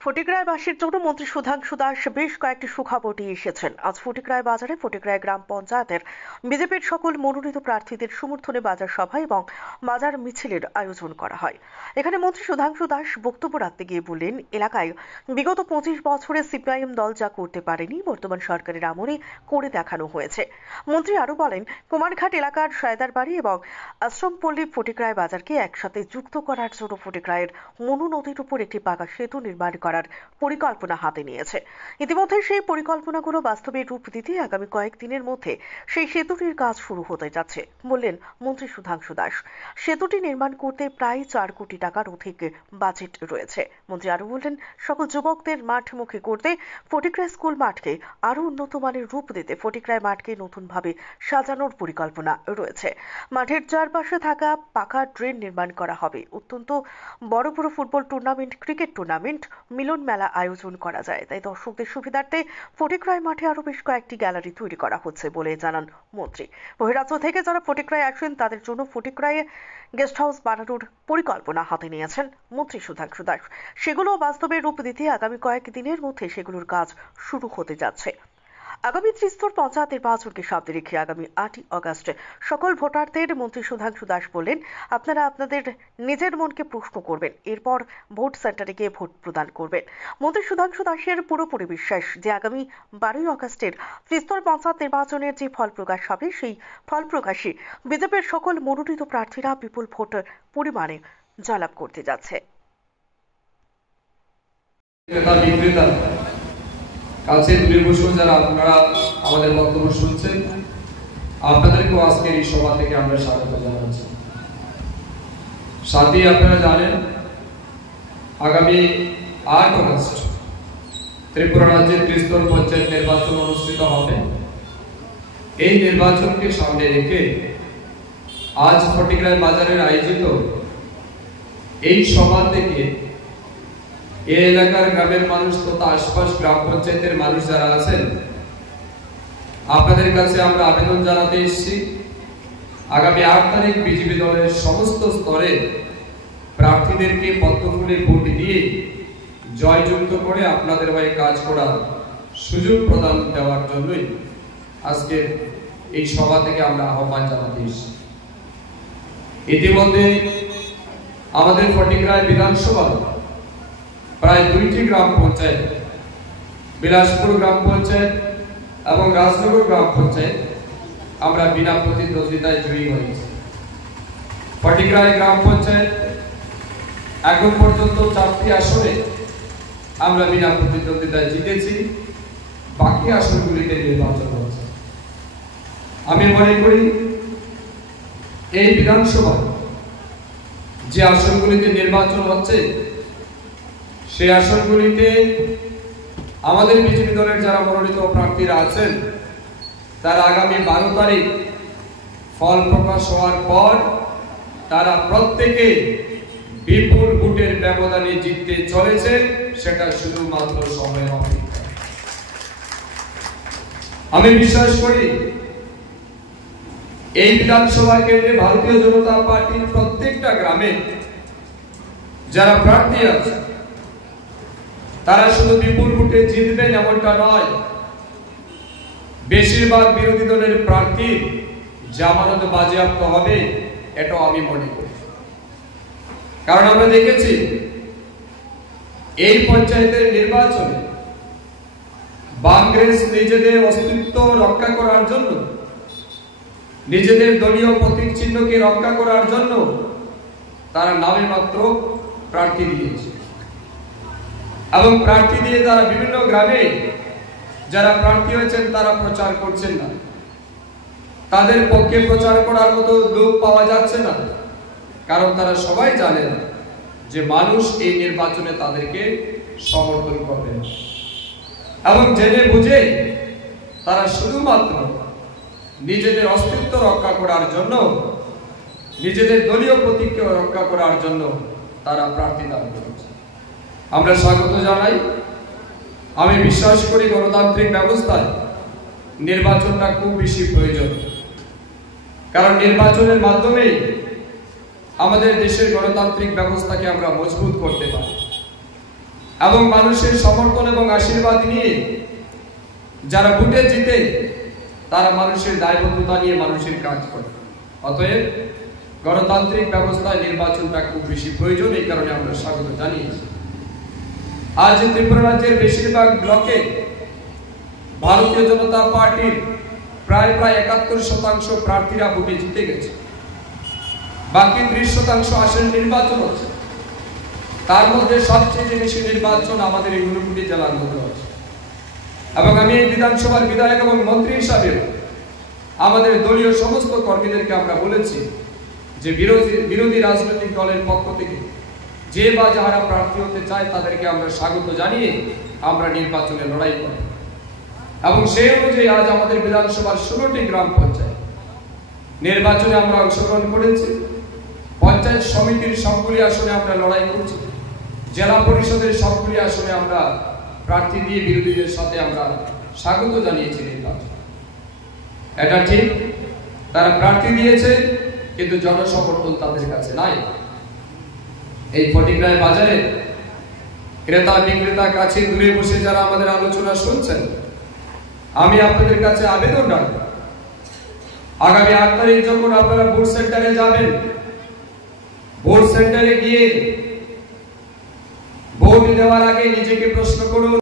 ফটিকরায়বাসীর জন্য মন্ত্রী সুধাংশু দাস বেশ কয়েকটি সুখবর নিয়ে এসেছেন। আজ ফটিকরায় বাজারে ফটিকরায় গ্রাম পঞ্চায়েতের বিজেপির সকল মনোনীত প্রার্থীদের সমর্থনে বাজার সভা এবং বাজার মিছিলের আয়োজন করা হয়। এখানে মন্ত্রী সুধাংশু দাস বক্তব্য রাখতে গিয়ে বললেন, এলাকায় বিগত 25 বছরে সিপিআইএম দল যা করতে পারেনি বর্তমান সরকারের আমলে করে দেখানো হয়েছে। মন্ত্রী আরো বলেন, কুমারঘাট এলাকার সায়দারবাড়ি এবং আশ্রমপল্লী ফটিকরায় বাজারকে একসাথে যুক্ত করার জন্য ফটিকরায়ের মনু নদীর উপর একটি পাকা সেতু নির্মাণ করার পরিকল্পনা হাতে নিয়েছে। ইতিমধ্যে সেই পরিকল্পনাগুলো বাস্তবে রূপ দিতে আগামী কয়েকদিনের মধ্যে সেই সেতুটির কাজ শুরু হতে যাচ্ছে বললেন মন্ত্রী সুধাংশু দাস। সেতুটি নির্মাণ করতে প্রায় 4 কোটি টাকার অধিক বাজেট রয়েছে। মন্ত্রী আরো বললেন, সকল যুবকদের মাঠমুখী করতে ফটিকরায় স্কুল মাঠকে আরো উন্নত মানের রূপ দিতে ফটিকরায় মাঠকে নতুনভাবে সাজানোর পরিকল্পনা রয়েছে। মাঠের চারপাশে থাকা পাকা ড্রেন নির্মাণ করা হবে। অত্যন্ত বড় বড় ফুটবল টুর্নামেন্ট, ক্রিকেট টুর্নামেন্ট, মিলন মেলা আয়োজন করা যায়। তাই দর্শকদের সুবিধার্থে ফটিকরায় মাঠে আরো বেশ কয়েকটি গ্যালারি তৈরি করা হচ্ছে বলে জানান মন্ত্রী। বহিরাজ্য থেকে যারা ফটিকরায় আসেন তাদের জন্য ফটিকরায়ে গেস্ট হাউস বানানোর পরিকল্পনা হাতে নিয়েছেন মন্ত্রী সুধাংশু দাস। সেগুলো বাস্তবে রূপ দিতে আগামী কয়েকদিনের মধ্যে সেগুলোর কাজ শুরু হতে যাচ্ছে। আগামী ত্রিস্তর পঞ্চায়েত নির্বাচনকে সামনে রেখে আগামী 8ই আগস্ট সকল ভোটারদের মন্ত্রী সুধাংশু দাস বললেন, আপনারা আপনাদের নিজের মনকে প্রশ্ন করবেন, এরপর ভোট সেন্টারে গিয়ে ভোট প্রদান করবেন। মন্ত্রী সুধাংশু দাসের পুরোপুরি বিশ্বাস যে আগামী 12ই আগস্টের ত্রিস্তর পঞ্চায়েত নির্বাচনের যে ফল প্রকাশ হবে সেই ফল প্রকাশে বিজেপির সকল মনোনীত প্রার্থীরা বিপুল ভোট পরিমাণে জয়লাভ করতে যাচ্ছে। কাছে দূরে বসেও যারা আপনারা আমাদের বক্তব্য শুনছেন, আপনাদেরকেও আজকের এই সভা থেকে আমরা স্বাগত জানাচ্ছি। সাথে আপনারা জানেন, আগামী 8 আগস্ট ত্রিপুরা রাজ্যের ত্রিস্তর পঞ্চায়েত নির্বাচন অনুষ্ঠিত হবে। এই নির্বাচনকে সামনে রেখে আজ ফটিকরায় বাজারের আয়োজিত এই সভা থেকে এই এলাকার গ্রামের মানুষ তথা আশপাশ গ্রাম পঞ্চায়েতের মানুষ যারা আছেন, আপনাদের কাছে আমরা আবেদন জানাতে এসেছি, আগামী 8 তারিখ বিজেপি দলের সমস্ত স্তরে প্রার্থীদেরকে পদ্মফুলে ভোট দিয়ে জয়যুক্ত করে আপনাদের হয়ে কাজ করার সুযোগ প্রদান দেওয়ার জন্যই আজকের এই সভা থেকে আমরা আহ্বান জানাতে এসেছি। ইতিমধ্যে আমাদের ফটিকরায় বিধানসভা প্রায় 2টি গ্রাম পঞ্চায়েত, বিলাসপুর গ্রাম পঞ্চায়েত এবং রাজনগর গ্রাম পঞ্চায়েত আমরা বিনা প্রতিদ্বন্দ্বিতায় জয়ী হয়েছি। ফটিকরায় গ্রাম পঞ্চায়েত এখন পর্যন্ত 4টি আসনে আমরা বিনা প্রতিদ্বন্দ্বিতায় জিতেছি, বাকি আসনগুলিতে নির্বাচন হচ্ছে। আমি মনে করি এই বিধানসভা যে আসনগুলিতে নির্বাচন হচ্ছে সেই আসনগুলিতে আমাদের বিজেপি দলের যারা মনোনীত প্রার্থীরা আছেন তারা আগামী 12 তারিখ ফল প্রকাশ হওয়ার পর তারা প্রত্যেকে বিপুল ভোটের ব্যবধানে জিততে চলেছে। সেটা শুধুমাত্র সময়ের অপেক্ষা। আমি বিশ্বাস করি এই বিধানসভা কেন্দ্রে ভারতীয় জনতা পার্টির প্রত্যেকটা গ্রামে যারা প্রার্থী আছে তারা শুধু বিপুল ভোটে জিতবেন এমনটা নয়, বেশিরভাগ বিরোধী দলের প্রার্থী জামানত বাজেয়াপ্ত হবে, এটাও আমি মনে করি। কারণ আমরা দেখেছি এই পঞ্চায়েতের নির্বাচনে কংগ্রেস নিজেদের অস্তিত্ব রক্ষা করার জন্য, নিজেদের দলীয় প্রতীক চিহ্নকে রক্ষা করার জন্য তারা নামে মাত্র প্রার্থী দিয়েছে এবং প্রার্থী দিয়ে তারা বিভিন্ন গ্রামে যারা প্রার্থী হয়েছেন তারা প্রচার করছেন না, তাদের পক্ষে প্রচার করার মতো লোক পাওয়া যাচ্ছে না। কারণ তারা সবাই জানেন যে মানুষ এই নির্বাচনে তাদেরকে সমর্থন করবে এবং জেনে বুঝে তারা শুধুমাত্র নিজেদের অস্তিত্ব রক্ষা করার জন্য, নিজেদের দলীয় প্রতীককে রক্ষা করার জন্য তারা প্রার্থী দান করেছে। আমরা স্বাগত জানাই। আমি বিশ্বাস করি গণতান্ত্রিক ব্যবস্থায় নির্বাচনটা খুব বেশি প্রয়োজন, কারণ নির্বাচনের মাধ্যমে আমাদের দেশের গণতান্ত্রিক ব্যবস্থাকে আমরা মজবুত করতে পারি। এবং মানুষের সমর্থন এবং আশীর্বাদ নিয়ে যারা ভোটে জিতে তারা মানুষের দায়বদ্ধতা নিয়ে মানুষের কাজ করে। অতএব গণতান্ত্রিক ব্যবস্থায় নির্বাচনটা খুব বেশি প্রয়োজন, এই কারণে আমরা স্বাগত জানিয়েছি। আজ ত্রিপুরা রাজ্যের বেশিরভাগ ব্লকে ভারতীয় জনতা পার্টির প্রায় 71% প্রার্থীরা ভোটে জিতে গেছে। বাকি 30% আসন নির্বাচন হচ্ছে। তার মধ্যে সবচেয়ে বেশি নির্বাচন আমাদের এই ঊনকোটি জেলার মধ্যে হচ্ছে। এবং আমি এই বিধানসভার বিধায়ক এবং মন্ত্রী হিসাবে আমাদের দলীয় সমস্ত কর্মীদেরকে আমরা বলেছি যে বিরোধী রাজনৈতিক দলের পক্ষ থেকে যে বা যারা প্রার্থী হতে চায় তাদেরকে আমরা স্বাগত জানিয়ে আমরা নির্বাচনে লড়াই করি। এবং সেই অনুযায়ী আজ আমাদের বিধানসভার 16টি গ্রাম পঞ্চায়েত নির্বাচনে আমরা অংশগ্রহণ করেছি। পঞ্চায়েত সমিতির সবগুলি আসনে আমরা লড়াই করছি। জেলা পরিষদের সবগুলি আসনে আমরা প্রার্থী দিয়ে বিরোধীদের সাথে আমরা স্বাগত জানিয়েছি নির্বাচন। এটা ঠিক, তারা প্রার্থী দিয়েছে কিন্তু জনসমর্থন তাদের কাছে নাই। এই ফটিকরায় বাজারে ক্রেতা বিক্রেতা কাছে দূরে বসে যারা আমাদের আলোচনা শুনছেন, আমি আপনাদের কাছে আবেদন রাখব, আগামী 8 তারিখ যখন আপনারা ভোট সেন্টারে যাবেন, ভোট সেন্টারে গিয়ে ভোট দেওয়ার আগে নিজেকে প্রশ্ন করুন